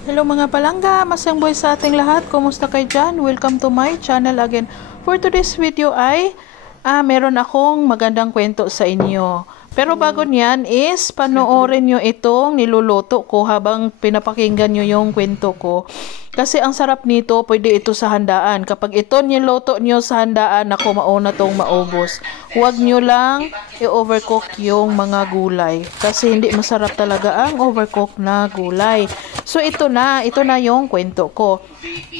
Hello mga palangga, masang buhay sa ating lahat. Kumusta kayo dyan? Welcome to my channel again. For today's video ay meron akong magandang kwento sa inyo. Pero bago niyan is panoorin nyo itong niluluto ko habang pinapakinggan nyo yung kwento ko. Kasi ang sarap nito, pwede ito sa handaan. Kapag ito niluto nyo sa handaan, ako mauna tong maubos. Huwag nyo lang i-overcook yung mga gulay. Kasi hindi masarap talaga ang overcook na gulay. So ito na yung kwento ko.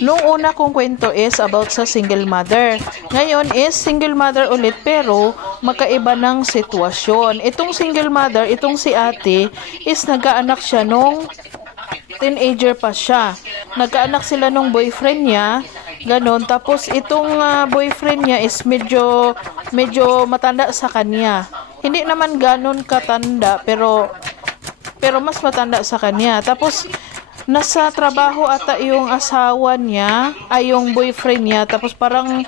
Nung una kong kwento is about sa single mother. Ngayon is single mother ulit pero magkaiba ng sitwasyon. Itong single mother, itong si ate, is nagkaanak siya nung teenager pa siya. Nagkaanak sila nung boyfriend niya, ganon. Tapos itong boyfriend niya is medyo matanda sa kanya. Hindi naman ganon katanda, pero mas matanda sa kanya. Tapos nasa trabaho ata yung asawa niya, ay yung boyfriend niya. Tapos parang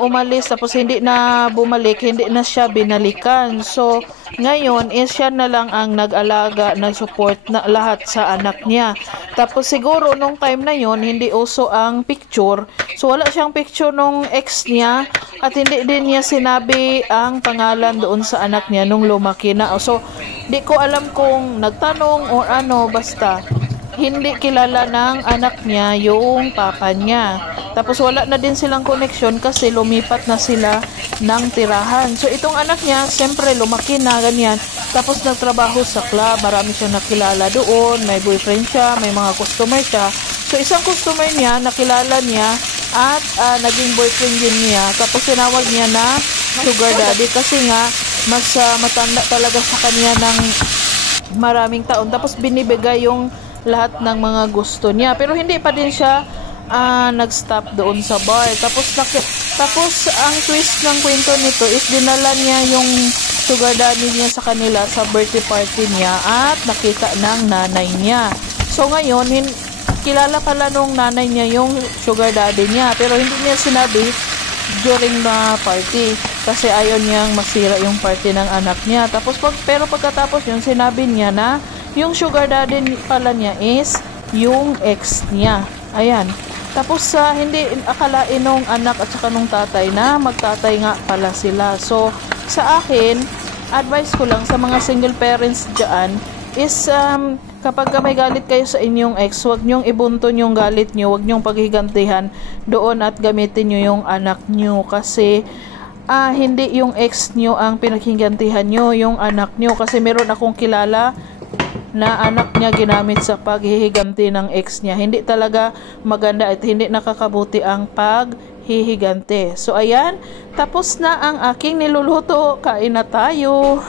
umalis, tapos hindi na bumalik, hindi na siya binalikan. So ngayon is siya na lang ang nag-alaga, nag-support na lahat sa anak niya. Tapos siguro nung time na yon hindi uso ang picture, so wala siyang picture nung ex niya at hindi din niya sinabi ang pangalan doon sa anak niya nung lumaki na. So di ko alam kung nagtanong or ano, basta hindi kilala ng anak niya yung papa niya. Tapos wala na din silang connection kasi lumipat na sila ng tirahan. So itong anak niya, siyempre lumaki na ganyan. Tapos nagtrabaho sa club, marami siyang nakilala doon, may boyfriend siya, may mga customer siya. So isang customer niya, nakilala niya at naging boyfriend din niya. Tapos tinawag niya na sugar daddy kasi nga mas matanda talaga sa kanya ng maraming taon. Tapos binibigay yung lahat ng mga gusto niya, pero hindi pa din siya nag-stop doon sa bar. Tapos ang twist ng kwento nito is dinala niya yung sugar daddy niya sa kanila sa birthday party niya at nakita ng nanay niya. So ngayon kilala pala nung nanay niya yung sugar daddy niya, pero hindi niya sinabi during the party kasi ayaw niyang masira yung party ng anak niya. Pero pagkatapos yun, sinabi niya na yung sugar daddy pala niya is yung ex niya. Ayan. Tapos hindi akalain nung anak at saka nung tatay na magtatay nga pala sila. So sa akin, advice ko lang sa mga single parents dyan is kapag may galit kayo sa inyong ex, huwag nyong ibunton yung galit nyo, huwag nyong paghigantihan doon at gamitin nyo yung anak nyo kasi hindi yung ex nyo ang pinaghigantihan nyo, yung anak nyo. Kasi meron akong kilala na anak niya ginamit sa paghihiganti ng ex niya. Hindi talaga maganda at hindi nakakabuti ang paghihiganti. So ayan, tapos na ang aking niluluto. Kain na tayo.